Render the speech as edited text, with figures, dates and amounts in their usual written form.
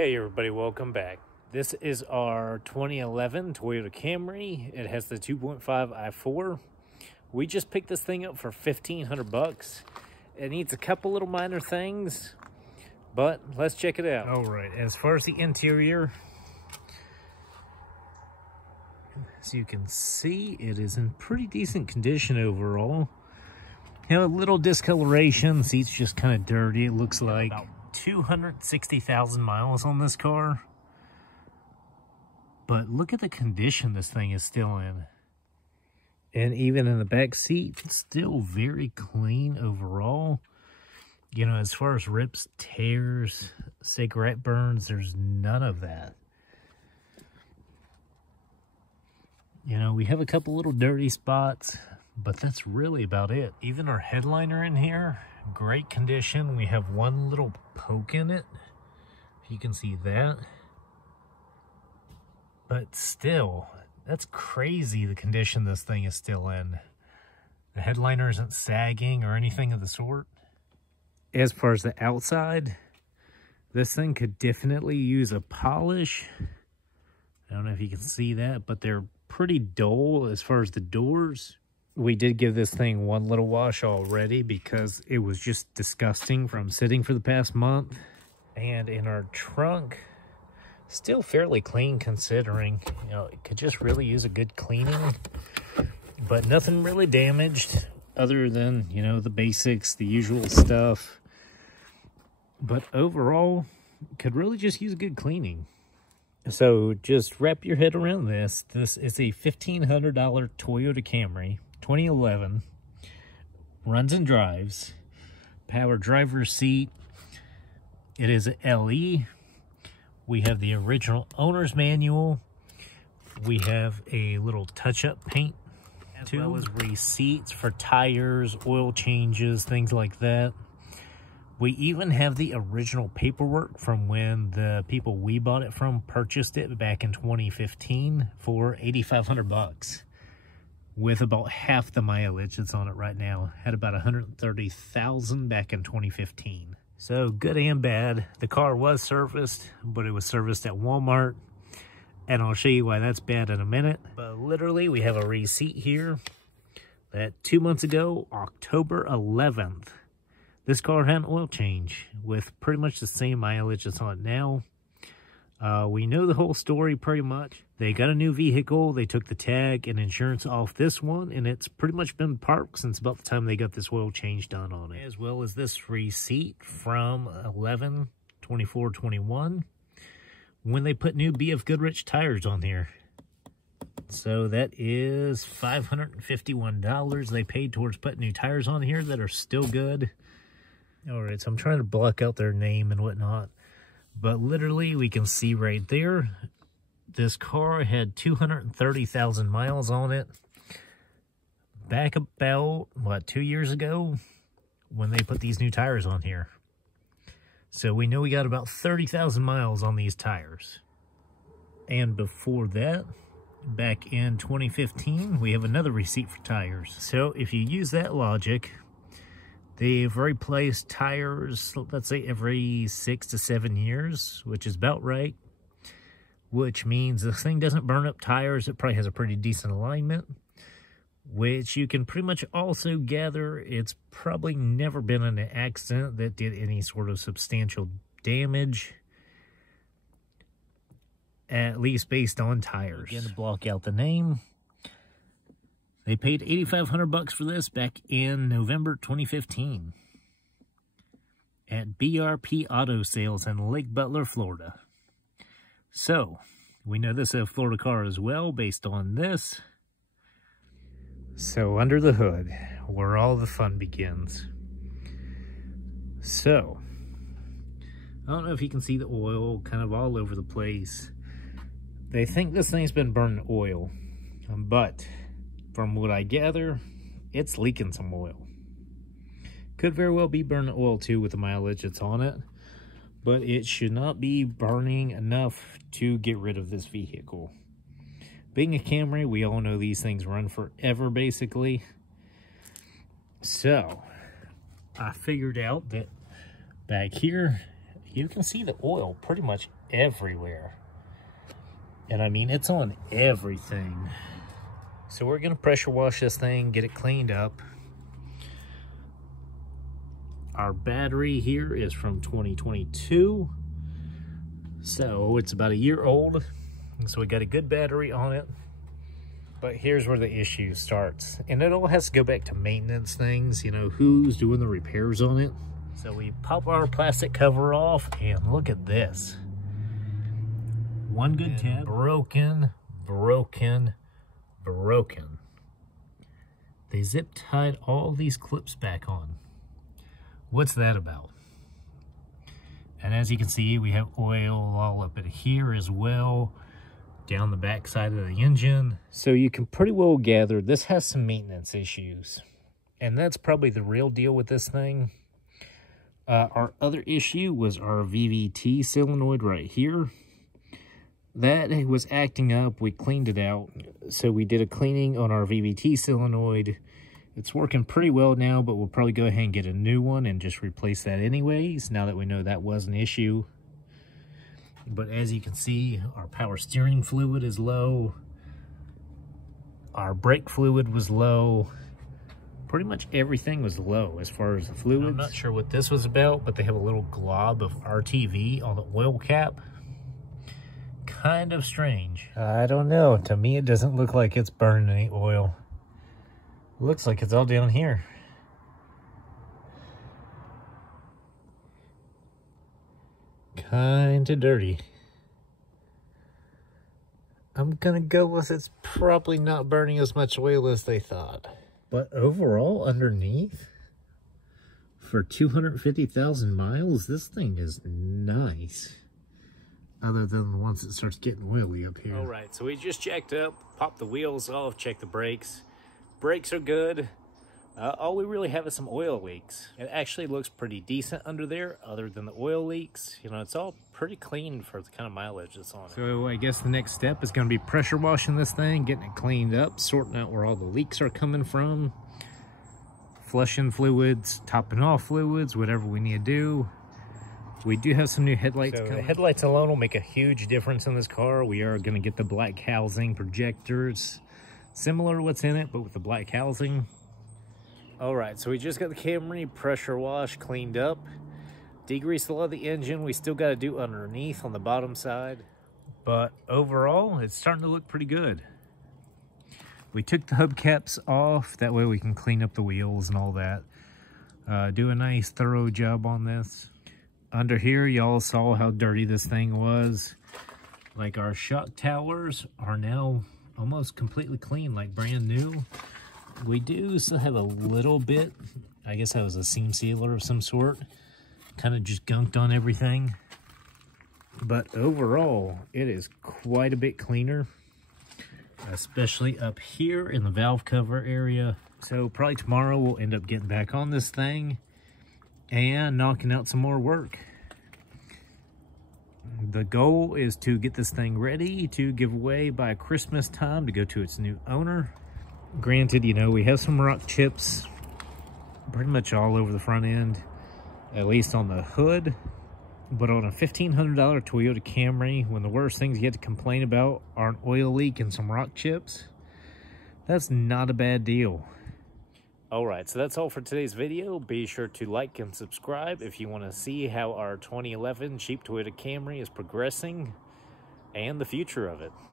Hey everybody, welcome back. This is our 2011 Toyota Camry. It has the 2.5 i4. We just picked this thing up for $1,500. It needs a couple little minor things, but let's check it out. All right, as far as the interior, as you can see, it is in pretty decent condition overall. You know, a little discoloration, seats just kind of dirty, it looks like. About 260,000 miles on this car. But look at the condition this thing is still in. And even in the back seat, it's still very clean overall. You know, as far as rips, tears, cigarette burns, there's none of that. You know, we have a couple little dirty spots, but that's really about it. Even our headliner in here, great condition. We have one little poke in it, if you can see that. But still, that's crazy the condition this thing is still in. The headliner isn't sagging or anything of the sort. As far as the outside, this thing could definitely use a polish. I don't know if you can see that, but they're pretty dull as far as the doors. We did give this thing one little wash already because it was just disgusting from sitting for the past month. And in our trunk, still fairly clean considering, you know, it could just really use a good cleaning. But nothing really damaged other than, you know, the basics, the usual stuff. But overall, could really just use a good cleaning. So just wrap your head around this. This is a $1,500 Toyota Camry. 2011, runs and drives, power driver's seat. It is an LE. We have the original owner's manual. We have a little touch-up paint, as well as receipts for tires, oil changes, things like that. We even have the original paperwork from when the people we bought it from purchased it back in 2015 for $8,500. With about half the mileage that's on it right now. Had about 130,000 back in 2015. So good and bad. The car was serviced, but it was serviced at Walmart. And I'll show you why that's bad in a minute. But literally, we have a receipt here that 2 months ago, October 11th, this car had an oil change with pretty much the same mileage that's on it now. We know the whole story pretty much. They got a new vehicle, they took the tag and insurance off this one, and it's pretty much been parked since about the time they got this oil change done on it. As well as this receipt from 11/24/21 when they put new BF Goodrich tires on here. So that is $551 they paid towards putting new tires on here that are still good. All right, so I'm trying to block out their name and whatnot. But literally, we can see right there, this car had 230,000 miles on it back about, what, 2 years ago when they put these new tires on here. So we know we got about 30,000 miles on these tires. And before that, back in 2015, we have another receipt for tires. So if you use that logic, they've replaced tires, let's say, every 6 to 7 years, which is about right. Which means this thing doesn't burn up tires. It probably has a pretty decent alignment, which you can pretty much also gather it's probably never been in an accident that did any sort of substantial damage, at least based on tires. Again, to block out the name, they paid $8,500 for this back in November 2015 at BRP Auto Sales in Lake Butler, Florida. So, we know this is a Florida car as well based on this. So, under the hood, where all the fun begins. So, I don't know if you can see the oil kind of all over the place. They think this thing's been burning oil, but from what I gather, it's leaking some oil. Could very well be burning oil too with the mileage that's on it, but it should not be burning enough to get rid of this vehicle. Being a Camry, we all know these things run forever basically. So I figured out that back here you can see the oil pretty much everywhere. And I mean, it's on everything. So we're gonna pressure wash this thing, get it cleaned up. Our battery here is from 2022. So it's about a year old. So we got a good battery on it. But here's where the issue starts. And it all has to go back to maintenance things, you know, who's doing the repairs on it. So we pop our plastic cover off and look at this. One good tab. Broken. They zip tied all these clips back on. What's that about? And as you can see, we have oil all up in here as well, down the back side of the engine. So you can pretty well gather this has some maintenance issues. And that's probably the real deal with this thing. Our other issue was our VVT solenoid right here. That was acting up. We cleaned it out. So we did a cleaning on our VVT solenoid. It's working pretty well now, but we'll probably go ahead and get a new one and just replace that anyways, now that we know that was an issue. But as you can see, our power steering fluid is low. Our brake fluid was low. Pretty much everything was low as far as the fluids. I'm not sure what this was about, but they have a little glob of RTV on the oil cap. Kind of strange. I don't know. To me, it doesn't look like it's burning any oil. Looks like it's all down here. Kind of dirty. I'm gonna go with it's probably not burning as much oil as they thought. But overall, underneath, for 250,000 miles, this thing is nice. Other than once it starts getting oily up here. All right, so we just jacked up, popped the wheels off, checked the brakes. Brakes are good. All we really have is some oil leaks. It actually looks pretty decent under there, other than the oil leaks. You know, it's all pretty clean for the kind of mileage that's on it. So I guess the next step is going to be pressure washing this thing, getting it cleaned up, sorting out where all the leaks are coming from, flushing fluids, topping off fluids, whatever we need to do. We do have some new headlights coming. The headlights alone will make a huge difference in this car. We are going to get the black housing projectors. Similar to what's in it, but with the black housing. All right, so we just got the Camry pressure wash cleaned up. Degreased a lot of the engine. We still got to do underneath on the bottom side. But overall, it's starting to look pretty good. We took the hubcaps off. That way we can clean up the wheels and all that. Do a nice thorough job on this. Under here, y'all saw how dirty this thing was. Like our shock towers are now almost completely clean, like brand new. We do still have a little bit, I guess that was a seam sealer of some sort, kind of just gunked on everything. But overall, it is quite a bit cleaner, especially up here in the valve cover area. So probably tomorrow we'll end up getting back on this thing and knocking out some more work. The goal is to get this thing ready to give away by Christmas time to go to its new owner. Granted, you know, we have some rock chips pretty much all over the front end, at least on the hood. But on a $1,500 Toyota Camry, when the worst things you have to complain about are an oil leak and some rock chips, that's not a bad deal. All right, so that's all for today's video. Be sure to like and subscribe if you want to see how our 2011 cheap Toyota Camry is progressing and the future of it.